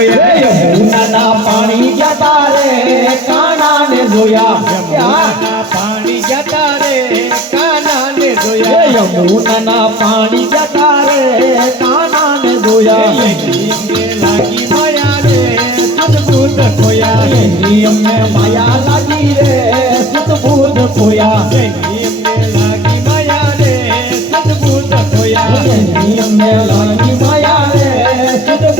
પાણી જતા રે કાના ને પાણી જતા રે કાના ને જોયા યમુના પાણી જતા રે કાના ને જોયા લાગી માયા રે સદભૂત ખોયા અમને માયા લાગી રે સદભૂત ખોયા લાગી માયા રે સદભૂત ખોયા અમને લાગી માયા રે સદભૂત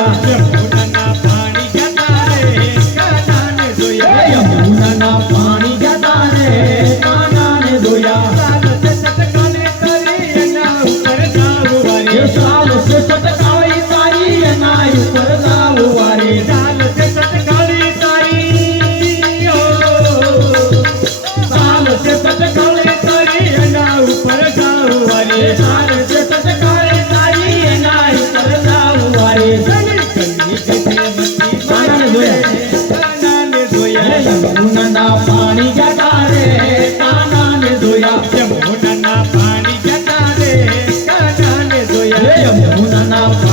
Gracias. Muna na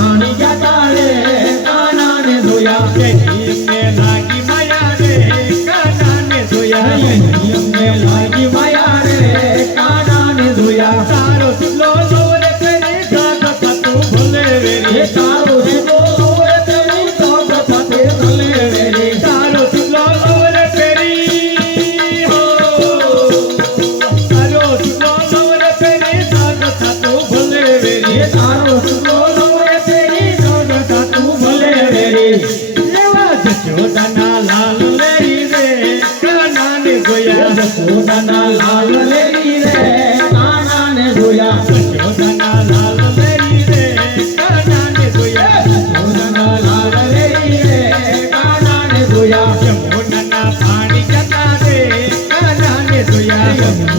માટી જોયા પોતાના લાલ લેરી રે કાનાને જોયા. પોતાના લાલ લેરી રે કાનાને જોયા. પોતાના લાલ લેરી રે કાનાને જોયા. મોટના પાણી જતા રે કાનાને જોયા.